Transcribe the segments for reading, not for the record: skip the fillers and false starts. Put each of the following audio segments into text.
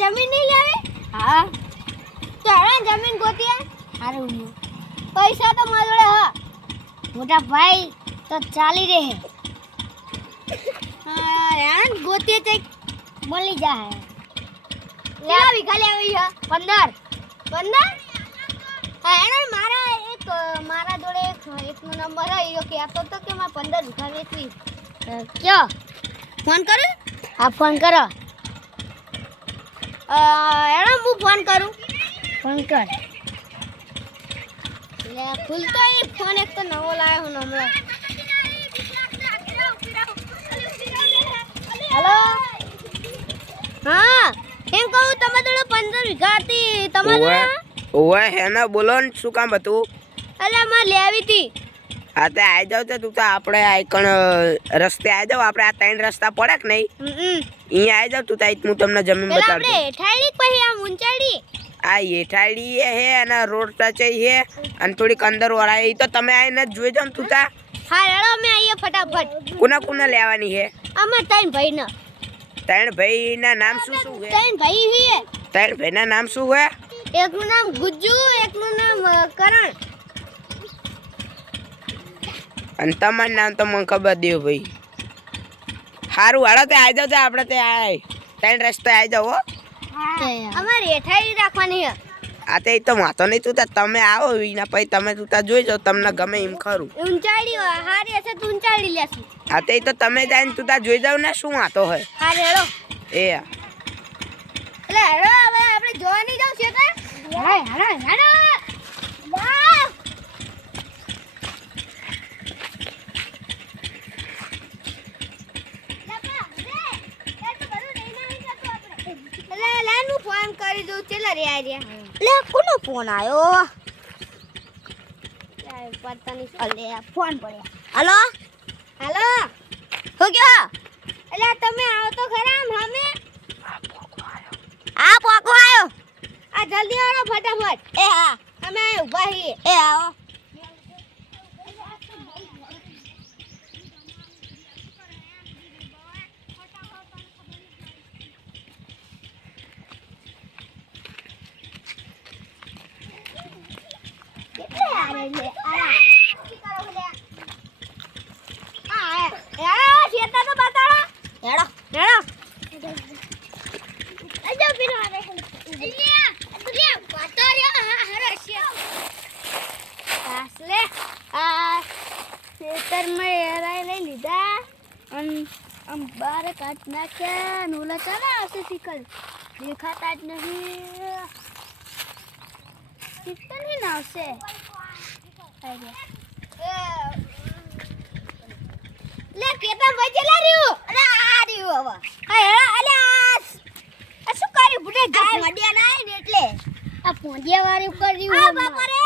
જમીન નહીં લેવી? હા તો હવે જમીન ગોતીએ. સારું પૈસા તો મારા જોડે હા. મોટા ભાઈ તો ચાલી રહે હા યાર ગોતીએ તે મળી જાય કેટલા વીઘા લેવી છે? 15 15? હા એને મારા જોડે એકનો નંબર હે યો કહેતો તો કે મારે 15 વીઘા વેચવી. કયો ફોન કરું? આ ફોન કરો એને હું ફોન કરું. ફોન કર લે ખુલતો એ ફોન એક તો નવો લાવ્યો હું હમણાં. હેલો હા એમ કહું તમે જોડે 15 વીઘા હતી તમારે? ઓવે હે ને બોલો ને શું કામ હતું? અલ્યા મારે લેવી હતી. હા તે આવી જાવ તું તો આપણે આઈકણ રસ્તે આવી જાવ. આપણે આ 3 રસ્તા પડે કે નહીં અહીંયા આવી જાવ તું તાઈ હું તમને જમીન પેલા બતાડું. આપણે હેઠાડી પછી આમ ઊંચાડી આ હેઠાડી હે અને રોડ ટચ હે અને થોડીક અંદર વરાય એ તો તમે આવીને જ જોઈ જાવ ને તું તા. હા હેડો અમે આવીએ ફટાફટ. કોના લેવાની હે? અમે ત્રણ ભાઈ ના. 3 ભાઈના નામ શું શું હે? 3 ભાઈ હે. 3 ભાઈના નામ શું હે? એકનું નામ ગુજ્જુ, એકનું નામ કરણ. અને તમારું નામ તો મને ખબર દેવ ભાઈ. સારું હાલો તે આવી જાવ આપણે તે આય 3 રસ્તે આવી જાવ હો. અમારે હેઠાડી રાખવાની છે. આ તે તો વાંધો નહીં તું તમે આવો એના પછી તમે તું જોઈ જાવ તમને ગમે એમ ખરું. ઊંચાડી હારી હશે તો ઊંચાડી લેશું. આ તે તો તમે જઈને તું જોઈ જાવ ને શું વાંધો હોય. હા હેડો. એ એટલે હેડો હવે આપણે જોવા નહીં જાવ છે કે? હેડો. ફોન કરી દઉં ચેલા રે લે કોનો ફોન આવ્યો? પતા નહીં. અલે ફોન પડ્યા. હાલો હાલો હું કયો? એટલે તમે આવો તો ખરા આમ સામે. આ પોકો આવ્યો. આ જલ્દી આવો ફટાફટ. એ હા અમે ઊભા છીએ. એ આવો. બારે કાટ નાખ્યા નોલા ચાલે આવશે શીખર દેખાતા જ નહીં. શીખર નહીં ના આવશે. લે કેતન ભાઈ ચલા રહ્યું. અરે આ રહ્યું હવે. હા અલે આ શું કરી બુડે જાય મોડિયા ના ને એટલે આ પોંડિયા વાળી ઉપર રહ્યું. આ બાપા રે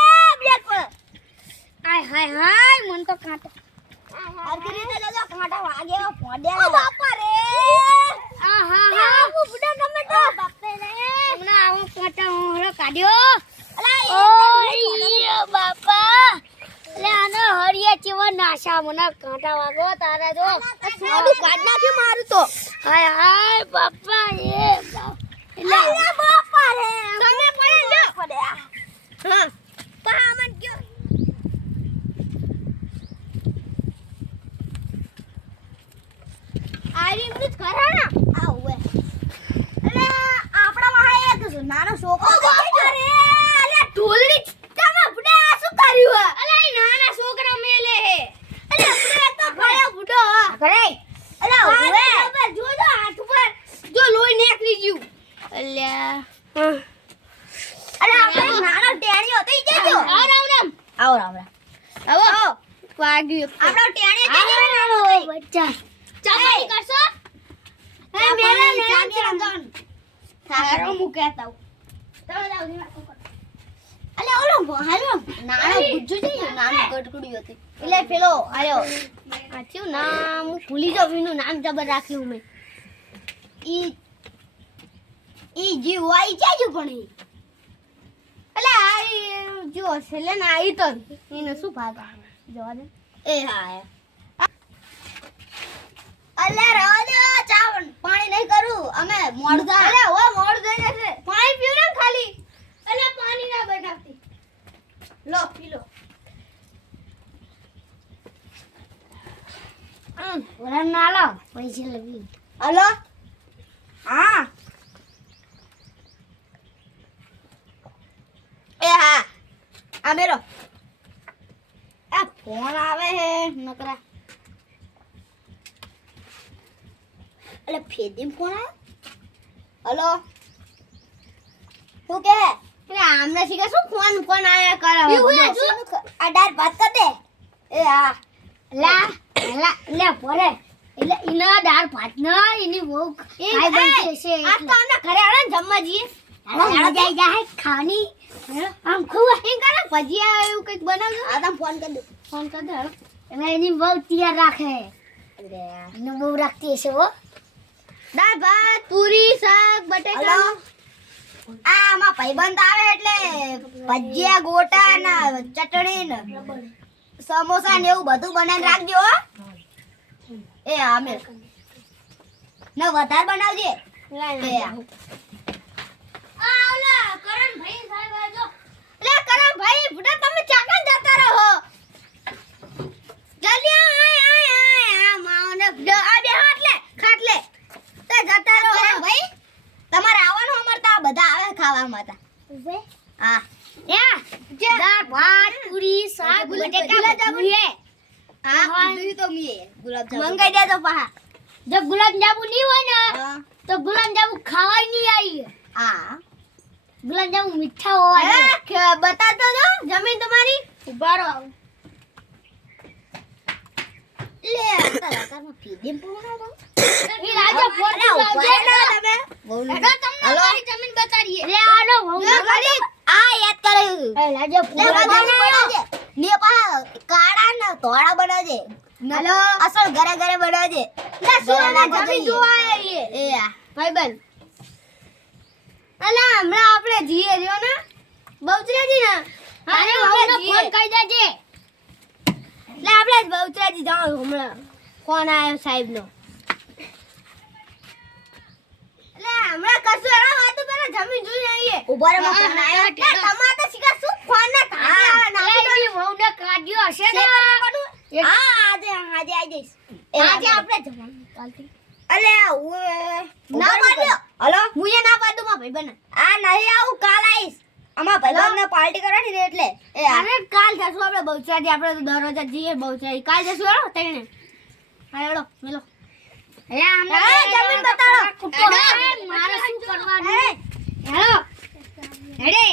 બ્રેક પર. હાય હાય હાય મન તો કાંટો. અરકી રીતે જજો કાંટા વાગે મોડિયા. ઓ બાપા રે. આ હા હા હું બુડા ગમે તો બાપે રે. હમણાં આવો કાંટા હોળો કાઢ્યો. અલા ઓય બાપા લે આનો હરિયા ચેવા નાશા મને કાંટા વાગો તારા જો સાડું કાઢ નાખ્યું મારું તો. હાય હાય બાપા એ અલા બાપા રે. તમે પણ લ્યો. પડ્યા. હા પામન કયો. આરીમનું જ ખરા આ ઓએ. અલે આપડા માં એક નાનો છોકરો બાપા રે. અલે ઢોલડી તમે બુડા આ શું કર્યું હે? અલે ઈ નાના છોકરા મેલે હે. અલે બુડા તો ભયો બુડો. કરે અલે ઓએ. જો જો હાથ ઉપર જો લોહી નીકળી ગયું. અલ્યા અલે આપણે નાનો ટેણીયો થઈ જજો. આવ રામ રામ આવો રામ રામ. આવો વાગ્યું આપણો ટેણીયો થઈ જજો નાનો થઈ. બચ્ચા ચાપાણી કરશો હે મેલે ને ચાંદન થારો મુકેતા તમે જાવ દીવા. અલે ઓલો હાલો નાનો ગુજ્જુ છે નાનો ગટકુડી હતી. એટલે પેલો આયો આથ્યું નામ હું ભૂલી જાવ એનું નામ જબર રાખ્યું મેં. ઈ જીવ આઈ જાજો પણ ઈ. અલે આ જો છેલે ને આઈ તો એને શું ભાગ જવા દે. એ હા. અલે રાજો ચાવણ પાણી નહીં કરું અમે મોડ થાય. અલે ઓ મોડ ગઈને લો પી લો ઓલા ના લો પૈસા લગી હલો હા એ હા આ મેરો આ ફોન આવે હે નકરા અલે ફેદી ફોન આવે હલો શું કે એટલે આમને શીખે શું ફોન આયા કરે આ ડાર વાત કર દે એ હા લા લા લે પોરે એટલે ઇના દાળ ભાત ના એની બહુ ખાઈ બનતી હશે આ તો અમને ઘરે આલે ને જમવા જઈએ હાલો જાય જાય ખાની આમ ખુવા એમ કરે ભજીયા એવું કંઈક બનાવજો આ તમ ફોન કર દે ફોન કર દે હાલો એટલે એની બહુ તૈયાર રાખે એનું બહુ રાખતી હશે હો દાળ ભાત પૂરી શાક હલો બટેકા આ આમાં ભાઈબંધ આવે એટલે ભજીયા ગોટા ના ચટણી ને સમોસા ને એવું બધું બનાવીને રાખજો હો એ હા મેં ને વધારે બનાવજે એ હા. આ ઓલા કરણભાઈ સાહેબ આજો લે કરણભાઈ બુડા તમે ચાકણ જતા રહો જલ્દી આ માઓને આ બે ખાટલે તે જતા રહો ભાઈ તમારે આવવાનું અમરતા બધા આવે ખાવા માટે હા યા દાળ ભાત પૂરી શાક બટેકા બધું હે હા બધું તો મીએ ગુલાબ જામુન મંગાઈ દેજો પાહા જો ગુલાબ જાંબુ નહીં હોય ને હા તો ગુલાબ જાંબુ ખાવાય નહીં આવી હા ગુલાબ જાંબુ મીઠા હોય બતાતો જો જમીન તમારી ઉભારો લે તારામાં ફીડીમ પોણો એ રાજા ફોન લાવજે તમે એડો તમને હલો? મારી જમીન બતાડીએ લે આનો વહુ આ યાદ કરે એ રાજા લે બધા બનાવજે ને પા કાળા ને ધોળા બનાવજે હલો? અસલ ઘરે ઘરે બનાવજે લે સુવાના બનાવવા જમીન જઈએ. જોવા આવીએ એ આ ભાઈબંધ અલા હમણાં આપણે જીએ રહ્યો ને બહુચરાજી ને અરે વહુને જીએ. ફોન કરી દેજે લે આપણે જ બહુચરાજી જાવ હમણાં ફોન આવ્યો સાહેબનો લે હમણાં કશું એના વાતો પેલા જમીન જોઈ આવીએ ઉભા રે માં ફોન હા, આવ્યો હા, લે તમારે તો શીખા શું ફોન ને હા નાની વહુને કાઢ્યો હશે ને હા આજે આજે આવી જઈશ આજે આપણે જવાનું કાલથી અલે ઓએ ના પાડ્યો. હલો હું એ ના પાડું માં ભાઈબંધ આ નહીં આવું કાલ આવીશ અમાર ભાઈબંધ ને પાર્ટી કરવાની ને એટલે એ આ. અરે કાલ જશું આપણે બહુચરાજી આપણે તો દરરોજ જ જઈએ બહુચરાજી કાલ જશું હેડો તઈને હા હેડો મેલો હા, જમીન બતાડો. મારે શું કરવાનું હેડો હેડે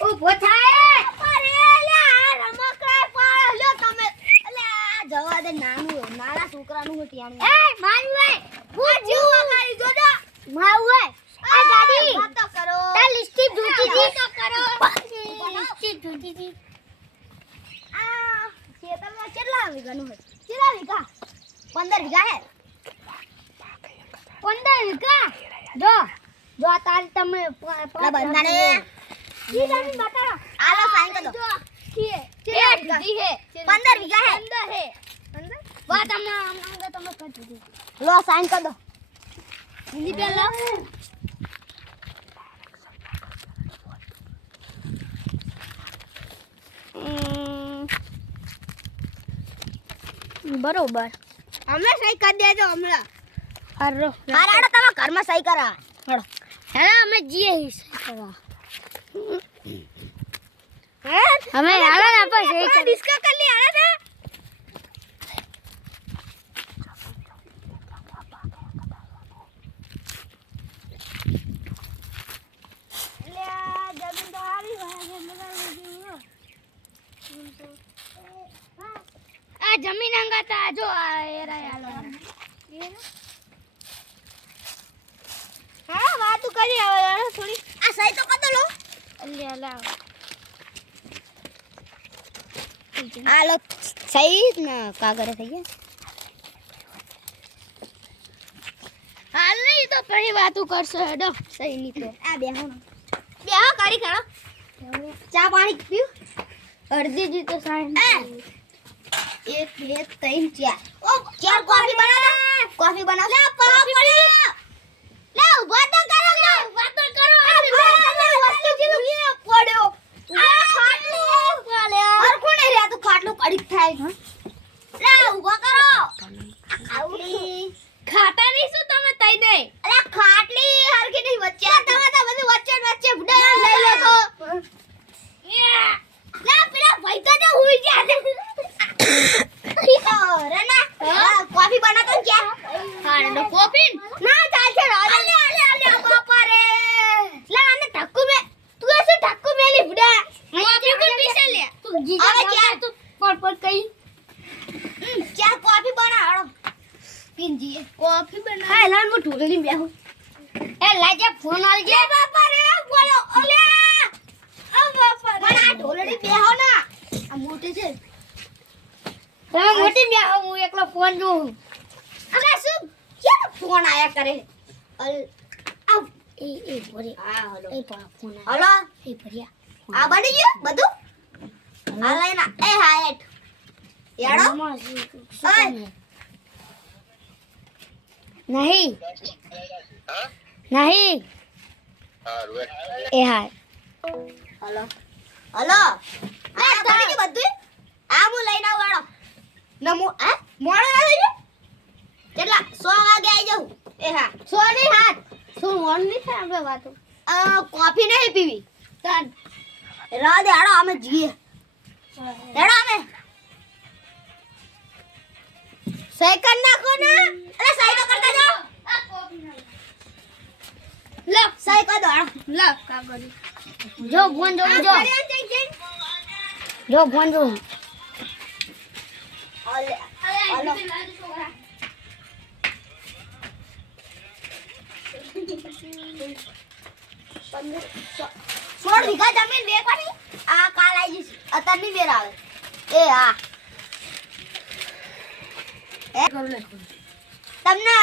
ઊભો થાય અરે લે આ રમકડા પાડ લ્યો તમે અલે આ જવા દે નાના છોકરાનું હું ત્યાં એ મારી વે હું જીવ ગાડી જોજો મારું આ ગાડી વાતો કરો તા લિસ્ટિક જોતી હતી તો કરો લિસ્ટિક જોતી હતી આ ખેતરમાં કેટલા વીઘાનું હોય કેટલા વીઘા 15 વીઘા હે 15 વીઘા જો જો આ તારી તમે લા બંધાને જી જમીન બતાવો આલો સાઈન કરી દો જો કેટલા વીઘા હે 15 વીઘા હે 15 હે 15 વાત હમણાં તમે કરી દીધી લો સાઈન કરી દો હિન્દી પેલા બરોબર હમણાં સહી કરી દેજો હમણાં હારો હારાડો તમે ઘરમાં સહી કરા હેડો હેલા અમે જીએ કરવા હે અમે હાલા ના પર સહી કરી ડિસ્કસ કરી લી હારા ને લે આ જમીન તો હારી આ જમીન અંગાતા જો આ એરા હાલો હા વાતું કરી હવે થોડી આ સહી તો કરી દો લો અલ્યા લાવ આ લો સહી ના કાગરે થઈ ગયા હાલ નહીં તો ફરી વાતું કરશો હેડો સહી ની તો આ બે હું બેહો કરી ખડો ચા પાણી પીવું અડધી જી તો સાઈન એક બે ત્રણ ચાર ઓ ચાર કોફી બના દો કોફી બનાવ લે કોફી લે ઉભા તો કરો લે ઉભા તો કરો આ વસ્તુ જેવું પડ્યો આ ફાટલું રના કોફી બનાતો ને ક્યાં હા તો કોફી ના ચાલશે અલે બાપા રે લે આને ઢક્કુ મે તું એસે ઢક્કુ મેલી બુડા કોફી કોણ પીસે લે તું જીજા હવે ક્યાં? તું પણ કઈ ક્યાં કોફી બનાવો પીનજી કોફી બના હા લાન મો ઢોલની બેહો એ લાજે ફોન આલજે બાપા રે બોલો ઓલે આ બાપા રે આ ઢોલની બેહો ના આ મોટી છે તમે મોટી મે હું એકલો ફોન જોઉં અરે શું ક્યાં ફોન આયા કરે અલ આ એ બોરે હા હલો એ ફોન હલો એ ભર્યા આ બની ગયું બધું આ લઈને એ હા એટ યાડો ઓય નહીં નહીં એ હા હલો હલો આ બની ગયું બધું આ હું લઈને આવ વાળો નમો હે મોડો ના થઈ ગયો કેટલા 100 વાગે આવી જાઉં એ હા સોની હાથ શું મોન નહીં થાય આપણે વાતો કોફી નહીં પીવી તન રાહ દે હાડો અમે જીએ હેડો અમે સાયકલ નાખો ને અરે સાયકલ કરતા જાઓ લે સાયકલ દો હાડો લે કાગળી જો ફોન જો જો ફોન જો ઓલે હલો સોળ વીઘા જમીન વેચવાની આ કાલ આવી જઈશ અત્યારે નહીં વેર આવે એ હા તમને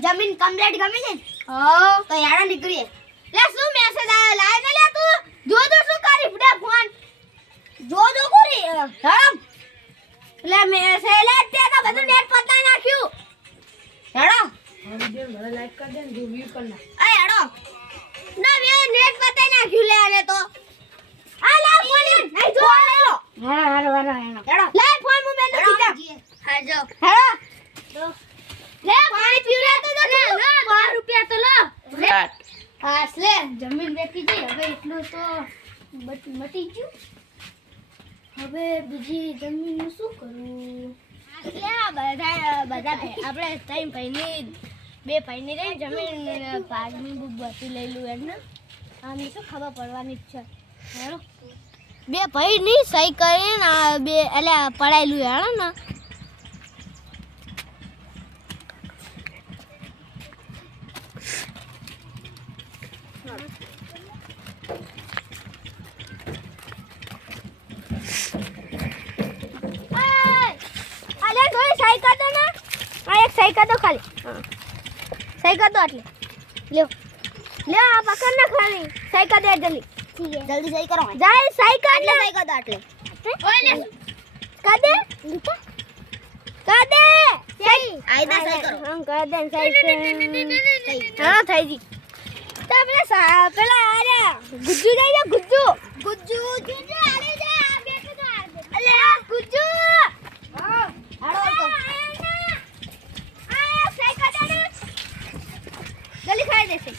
જમીન કમ્પ્લીટ ગમી છે ને? હા તો યાર નીકળીએ લે શું મેસેજ આયો લાય ને લે તું જો શું કરી ફડે ફોન જો કરી હમ લે મેસેજ લે તે તો બધું નેટ પતાઈ નાખ્યું હેડો આ હેડો ના મે નેટ પતાઈ નાખ્યું લે આને તો આ લે ફોન નહીં જો હેડો હારો હેડો લે ફોન મુ મેં દીધા હા જો હેડો લે પાણી પીવરા તો લે 5 રૂપિયા તો લો સ્ટાર્ટ. હાસ લે જમીન વેચી ગઈ હવે એટલું તો મટી ગયું હવે બીજી જમીનનું શું કરું એટલે આ બધા આપણે ત્રણ ભાઈની બે ભાઈની રહી જમીન ભાગની બધી લઈ લું એમને આની શું ખબર પડવાની જ છે હેડો બે ભાઈની સહી કરીને આ બે એટલે પડાયેલું હેડો ને અલે થોડી સહી કર દો ને આ એક સહી કર દો ખાલી સહી કર દો એટલે લ્યો લ્યો આ પકડ ના ખાલી સહી કર દે જલ્દી ઠીક છે જલ્દી સહી કરો જાય સહી કર એટલે સહી કર દો એટલે ઓય લે કર દે કર દે સહી આઈદા સહી કરો હા કર દે સહી હા થઈ ગઈ તો પેલા અરે ગુજ્જુ જાય ને ગુજ્જુ આલે જા આ બેઠો તો અલે આ ગુજ્જુ હા હાડો તો આ સહી કર દે જલ્દી ખાઈ દેશે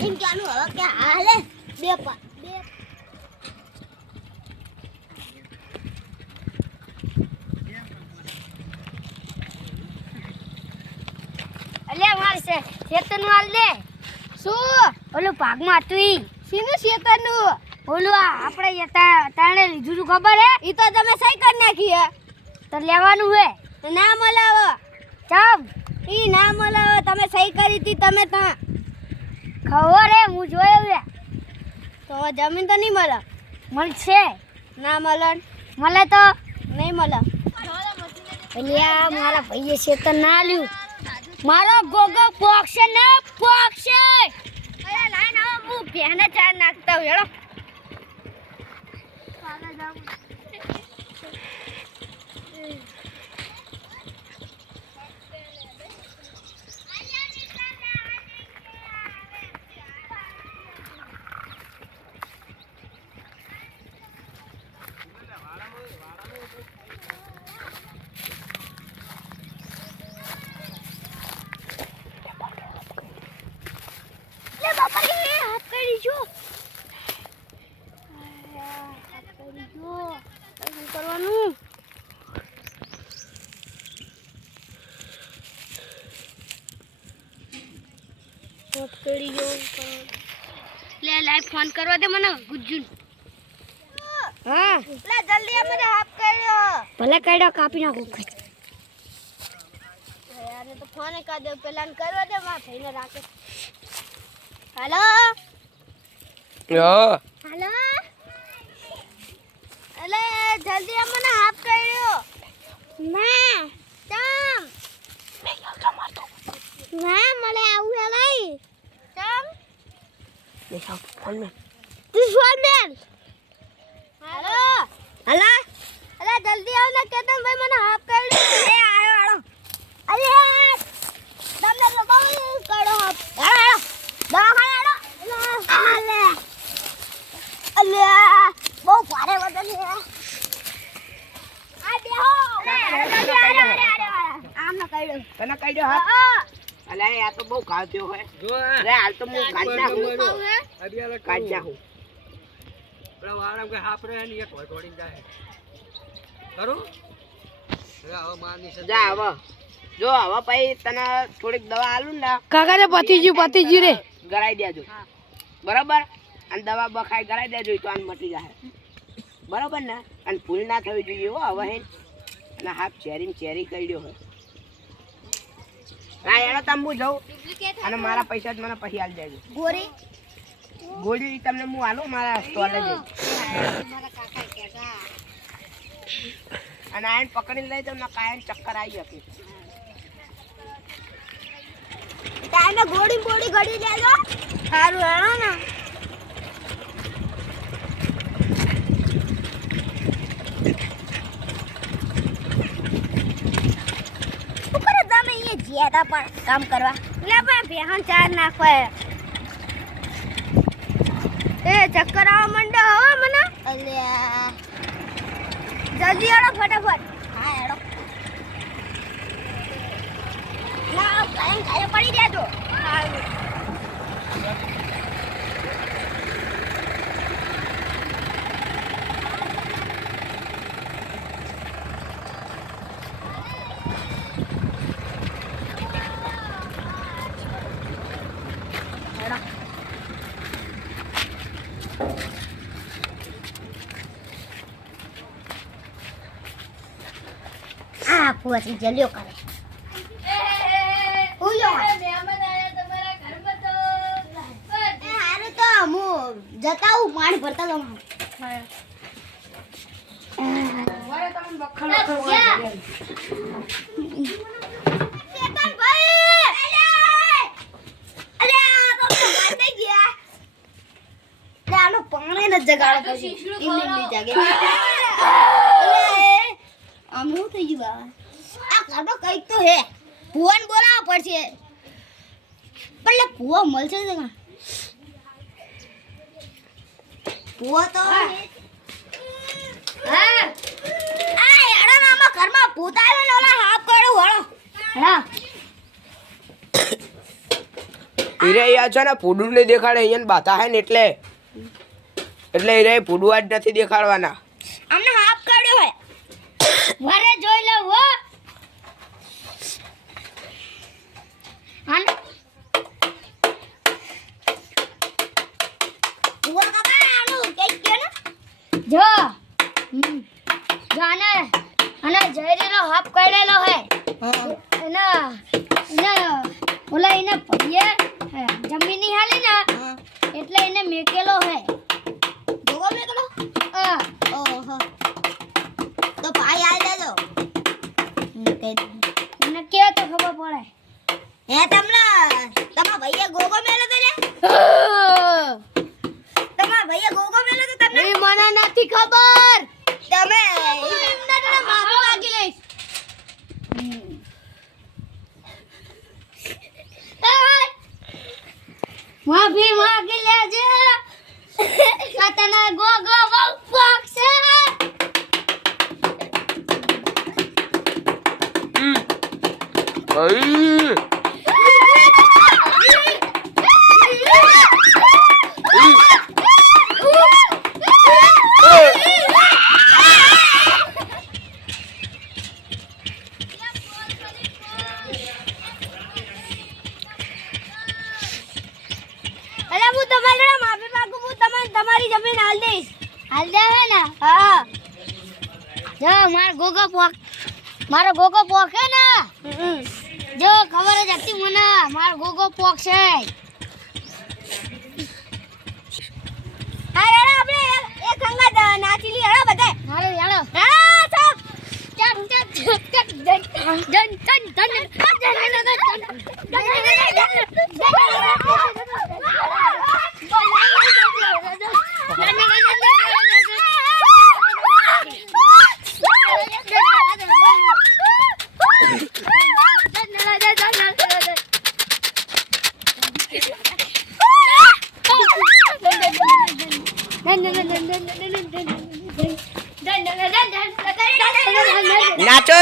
એમ ક્યાંનું હવે કે હાલે બે અલે માર છે શેતરનું આલ દે શું ઓલું ભાગમાં હતું ઈ સીનું શેતરનું ઓલું આપણે તાણે લીધું તું ખબર હે ઈ તો તમે સહી કરી નાખી હે તો લેવાનું હે ના મલાવો ચમ ઈ ના મલાવો તમે સહી કરી હતી તમે ત્યાં ખબર હે હું જોયો હે તો જમીન તો નહીં મળે મળશે ના મળે મળે તો નહીં મળે અલ્યા મારા ભાઈએ શેતર ના લ્યું મારો ગોગો પોક્ષે ને પોક્ષે અરે લાઈન આવો હું ભેને ચાર નાખતા હું હેડો લે લાઈવ ફોન કરવા દે મને ગુજ્જુ હા લે જલ્દી મને હાફ કર્યો ભલે કાઢ્યો કાપી નાખું યાર તો ફોન કા દે પેલા કરવા દે મારા ભાઈને રાખે હાલો યો હાલો અલે જલ્દી મને હાફ કર્યો ના તમ ના મને આવું હે નહીં તમ દેખાવ ફોન મે તું ફોન મેલ હાલો હાલો અલે જલ્દી આવ ને કેતન ભાઈ મને હાફ કર્યો એ આયો આડો અલે તમને તો બહુ કરો હાફ હાલો દવાખાને આડો અલે બહુ ભારે વજન છે આ બેહો આમ ન કર્યો તને કઈ દો હા અલે આ તો બહુ ખાવત્યો હોય જો અરે હાલ તો હું કાઢ નાખું કાઢ નાખું પેલા વાળા કે હાપરે ને એક વટોડી જાય કરું હવે મારની સજા જા હવે જો હવે પછી તને થોડીક દવા આલું ને કાકા ને પતિજી રે ગરાઈ દેજો બરાબર અને દવા બખાઈ ગરાઈ દેજો તો આને મટી જાય બરાબર ને અને ભૂલ ના થવી જોઈએ હો હવે હે અને હાફ ચેરી કર્યો હોય હા એનો તમે હું જાઉં અને મારા પૈસા જ મને પછી આલી દેજો ગોરી ગોળી તમને હું આલું મારા સ્ટોલે જઈ અને આને પકડીને લઈ જાઉં ને કાયમ ચક્કર આવી જશે ટાઈમે ગોળી બોડી ગડી લેજો સારું હેણો ને ઉપર તમે એ જ્યાદા પણ કામ કરવા લે પણ બેહન ચાર નાખવા એ ચક્કર આવા મંડો હો મને અલ્યા જલ્દી આડો ફટાફટ હા આડો ના કાય પડી દેજો હારું આ પૂછી જલ્યો કરે ઉયો હારું તો હું જતા હું પાણી ભરતા જાઉં પાણી ન જગાડો આમ શું થઈ ગયું આ કાઢો કઈક તો હે ભુવન બોલાવવા પડશે પણ ભુવા મળશે જ કા ભુવા તો હા આ યાડો નામાં ઘરમાં ભૂત આવ્યો ને ઓલા હાફ કાઢો વાળો હા ઈરે યા છે ને ફૂડું નહીં દેખાડે અહીંયા બાતા હે ને એટલે ઈરે ફૂડું આજ નથી દેખાડવાના અમને હાફ કાઢ્યો હોય વરે જોઈ લો હો ભુવા કાકા આનું કઈ ગયો ને જો જાને અને જયરીનો હાફ કાઢેલો હે એના ઓલા એને ભઈએ જમીની હાલી ને એટલે એને મેકેલો હે ભુવા મેકલો હા ઓહો તો ભાઈ આલ દેજો એને કે તો ખબર પડે હે તમને તમારા ભાઈએ ગોગો મેલો તો રે તમારા ભાઈએ ગોગો મેલો તો તમને એ મને નથી ખબર તમે એમને તને માફી માંગી લઈશ માફી માંગી લેજે કાતના ગો ગો વક છે હે ને હા જો મારો ગોગો પોક હે ને જો ખબર જ હતી મને મારો ગોગો પોક છે હા યાર આપણે એક હંગાત નાચી લી હેડો બધાય મારે યાલો હા ચાલ ચક ચક ચક જન જન નાચો